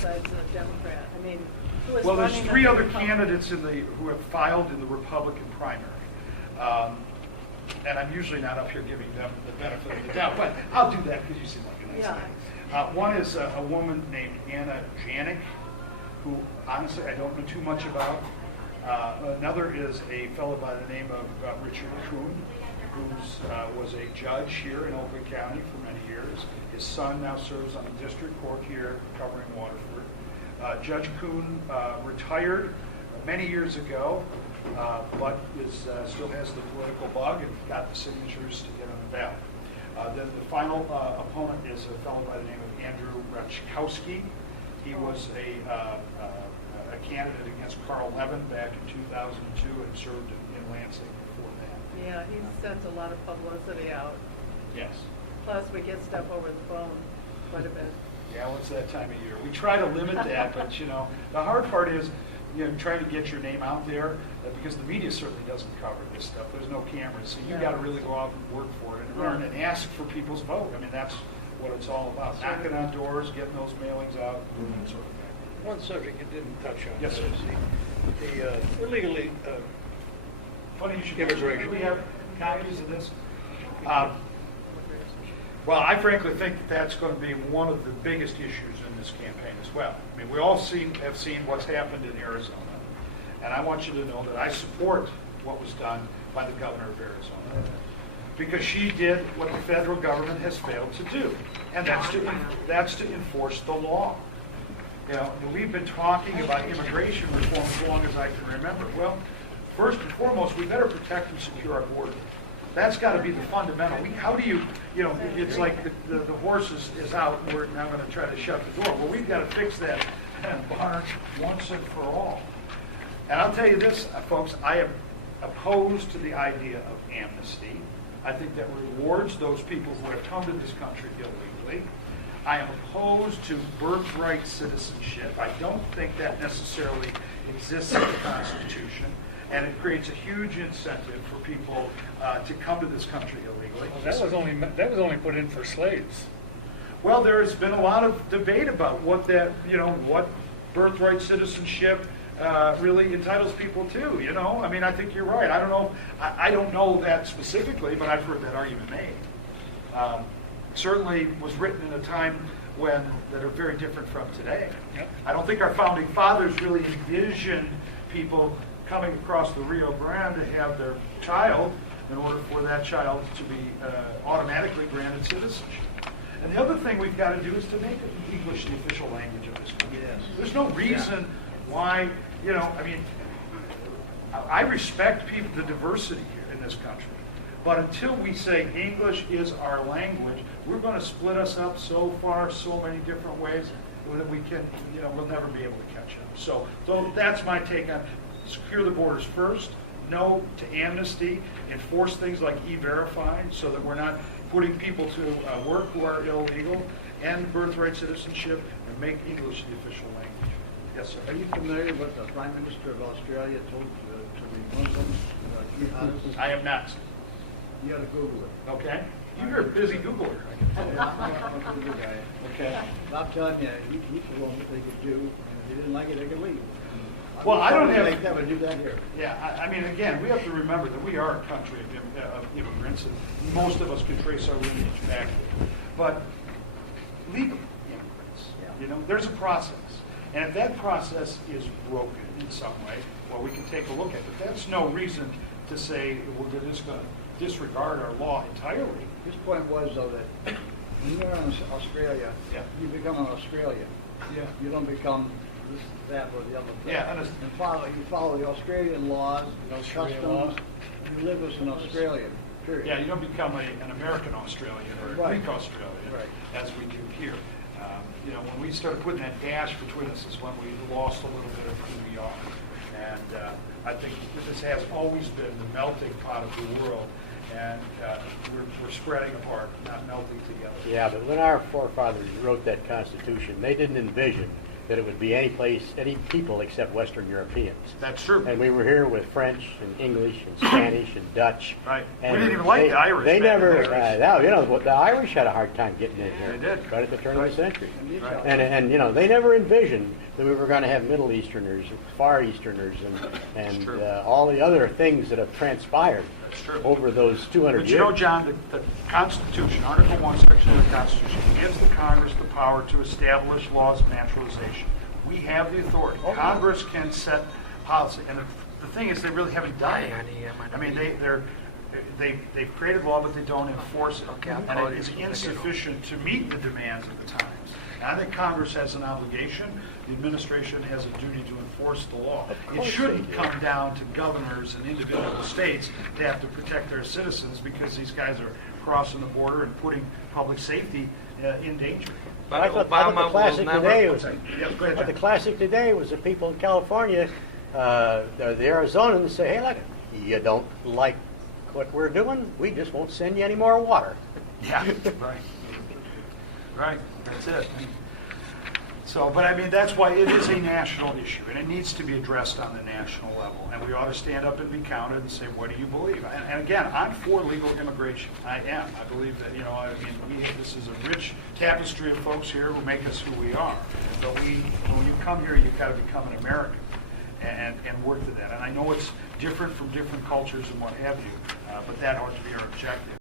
besides a Democrat? I mean, who is Well, there's running 3 on other the Republican? candidates who have filed in the Republican primary. And I'm usually not up here giving them the benefit of the doubt, but I'll do that because you seem like a nice guy. One is a woman named Anna Janik, who honestly I don't know too much about. Another is a fellow by the name of Richard Kuhn, who was a judge here in Oakland County for many years. His son now serves on the district court here covering Waterford. Judge Kuhn retired many years ago, but still has the political bug and got the signatures to get on the ballot. Then the final opponent is a fellow by the name of Andrew Rachkowski. He was a candidate against Carl Levin back in 2002 and served in Lansing before that. Yeah, he sends a lot of publicity out. Yes. Plus, we get stuff over the phone quite a bit. Yeah, well, it's that time of year. We try to limit that, but the hard part is trying to get your name out there because the media certainly doesn't cover this stuff. There's no cameras, so you got to really go out and work for it and learn and ask for people's vote. I mean, that's what it's all about. Knocking on doors, getting those mailings out, doing that sort of thing. One subject you didn't touch on. Yes, sir. The illegally Funny you should immigration. Do we have copies of this? Well, I frankly think that's going to be one of the biggest issues in this campaign as well. I mean, we all have seen what's happened in Arizona, and I want you to know that I support what was done by the governor of Arizona, because she did what the federal government has failed to do, and that's to enforce the law. We've been talking about immigration reform as long as I can remember. Well, first and foremost, we better protect and secure our border. That's got to be the fundamental. How do you, it's like the horse is out and we're now going to try to shut the door. Well, we've got to fix that barn once and for all. And I'll tell you this, folks, I am opposed to the idea of amnesty. I think that rewards those people who have come to this country illegally. I am opposed to birthright citizenship. I don't think that necessarily exists in the Constitution, and it creates a huge incentive for people to come to this country illegally. Well, that was only put in for slaves. Well, there has been a lot of debate about what what birthright citizenship really entitles people to. I mean, I think you're right. I don't know. I don't know that specifically, but I've heard that argument made. Certainly was written in a time that are very different from today. Yep. I don't think our founding fathers really envisioned people coming across the Rio Grande to have their child in order for that child to be automatically granted citizenship. And the other thing we've got to do is to make English the official language of this country. Yes. There's no reason why, I mean, I respect the diversity here in this country. But until we say English is our language, we're going to split us up so many different ways that we can, we'll never be able to catch up. So that's my take on secure the borders first, no to amnesty, enforce things like e-verify so that we're not putting people to work who are illegal, and birthright citizenship, and make English the official language. Yes, sir. Are you familiar with the Prime Minister of Australia told to the Muslims jihadists? I am not. You got to Google it. Okay. You're a busy Googler. I'm a Google guy. Okay. I'm telling you, he told them what they could do, and if they didn't like it, they could leave. Well, I don't have. They never do that here. Yeah, I mean, again, we have to remember that we are a country of immigrants, and most of us can trace our lineage back there. But legal immigrants, there's a process. And if that process is broken in some way, well, we can take a look at it. But that's no reason to say we're just going to disregard our law entirely. His point was, though, that when you're in Australia, you become an Australian. Yeah. You don't become this, that, or the other thing. Yeah, and you follow the Australian laws, Australian customs. laws. You live as an Australian, period. Yeah, you don't become an American Australian or a Right. Greek Australian, Right. as we do here. When we started putting that dash between us is when we lost a little bit of who we are. And I think this has always been the melting pot of the world, and we're spreading apart, not melting together. Yeah, but when our forefathers wrote that Constitution, they didn't envision that it would be any place, any people except Western Europeans. That's true. And we were here with French and English and Spanish and Dutch. Right. We And didn't even like the Irish They back in never, the day. the Irish had a hard time getting in here. They did. Right at the turn of the century. Right. And they never envisioned that we were going to have Middle Easterners, Far Easterners, and true. all the other things that have transpired That's true. over those 200 But years. you know, John, the Constitution, Article 1, Section of the Constitution, gives the Congress the power to establish laws of naturalization. We have the authority. Congress can set policy. And the thing is, they really haven't done it. I mean, they've created law, but they don't enforce it. And it is insufficient to meet the demands of the times. And I think Congress has an obligation. The administration has a duty to enforce the law. It course shouldn't they do. come down to governors and individual states to have to protect their citizens because these guys are crossing the border and putting public safety in danger. I thought the classic today was Yeah, go ahead, But the John. classic today was the people in California, the Arizonans say, hey, look, you don't like what we're doing, we just won't send you any more water. Yeah, right. Right, that's it. So, but I mean, that's why it is a national issue, and it needs to be addressed on the national level. And we ought to stand up and be counted and say, what do you believe? And again, I'm for legal immigration. I am. I believe that, this is a rich tapestry of folks here who make us who we are. But when you come here, you've got to become an American and work to that. And I know it's different from different cultures and what have you, but that ought to be our objective.